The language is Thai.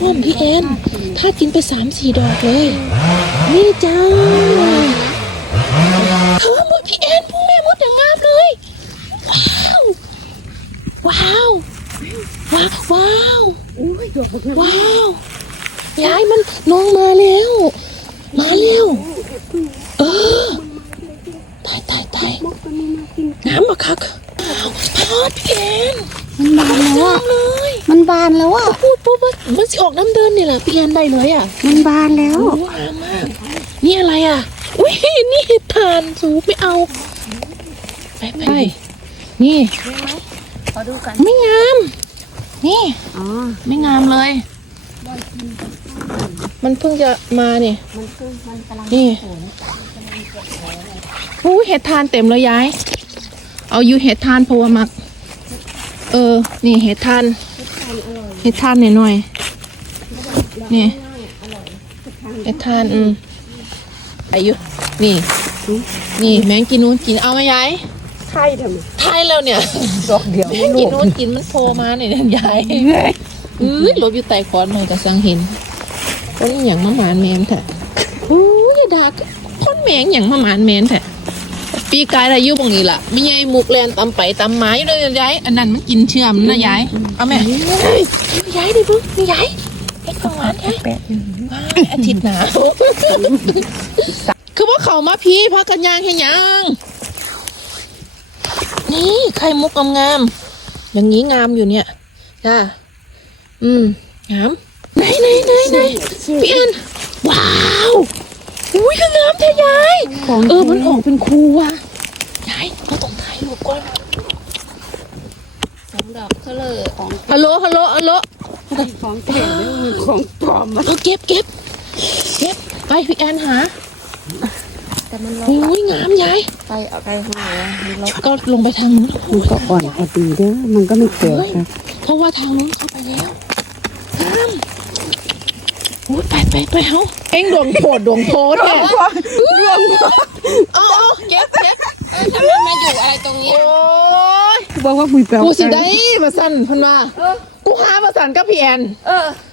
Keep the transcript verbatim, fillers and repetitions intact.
พร้อมพี่แอนถ้ากินไปสามสี่ดอกเลย นี่จ้าเธอมดพี่แอนพวกแม่มดอย่างงามเลยว้าวว้าวว้าวว้าวว้าวยายมันน้องมาแล้วมาแล้วเออตายตายตายน้ำมาคักพอดพี่แอนมันบานแล้วอ่ะมันบานแล้วอ่ะพูดปุ๊บมันสิออกน้ำเดินนี่แหละพี่แอนได้เลยอ่ะมันบานแล้วงามมากนี่อะไรอ่ะอุ้ยนี่ทานสูบไม่เอาไปไปนี่ขอดูกันไม่งามนี่อ๋อไม่งามเลยมันเพิ่งจะมาเนี่ยมันเพิ่งมันกำลังนี่โอ้เห็ดทานเต็มเลยยายเอาอยู่เห็ดทานเพราะว่ามักเออนี่เห็ดทานเห็ดทานหน่อยหน่อยนี่เห็ดทานอืมอายุนี่นี่แมงกินนู้นกินเอาไหมยายไทยทำไมไทยแล้วเนี่ยดอกเดียวแมงกินนู้นกินมันโผล่มาเนี่ยยายอือรถอยู่ใต้คอนหน่อยกับสังเห็นคนอย่างมะหมานแมนแท้โอ้ยดาคนแมงอย่างมะหมานแมนแท้ปีกายอายุบางนี้ล่ะไม่ใช่มุกแลนตำไปตำไม้เลยยายอันนั้นมันกินเชื่อมนะยายเอาแม่ยายดิปุ๊บนี่ยายไอ้ของหวานยายอาทิตย์หนาวคือว่าเขามาพีพักกันยางให้ยังนี่ไข่มุกงามๆอย่างนี้งามอยู่เนี่ยจ้าอืมงามไหนไหนไหนไหนเปลี่ยนว้าวอุ้ยคืองามแท้ยายเออมันออกเป็นคูว่ะยายเราต้องถ่ายรูปก่อนสองดอกก็เลยของฮัลโหลฮัลโหลฮัลโหลของแข็งของปลอมมาเก็บเก็บเก็บไปพี่แอนหาแต่มันโอ้ยงามยายไปเอาไปหาก็ลงไปทางนู้นมันก็อ่อนพอดีเด้อมันก็ไม่เกิดครับเพราะว่าทางนู้นเข้าไปแล้วงามโอ้ยไปไปไปเฮาเอ็งดวงโผดดวงโพดเนี่ยดวงอ๋อเก็บเก็บทำไมมาอยู่อะไรตรงนี้โอ้ยบอกว่าคุยแปลกูสิได้มาสั่นพันมากูหามาสั่นกับพี่แอนเออ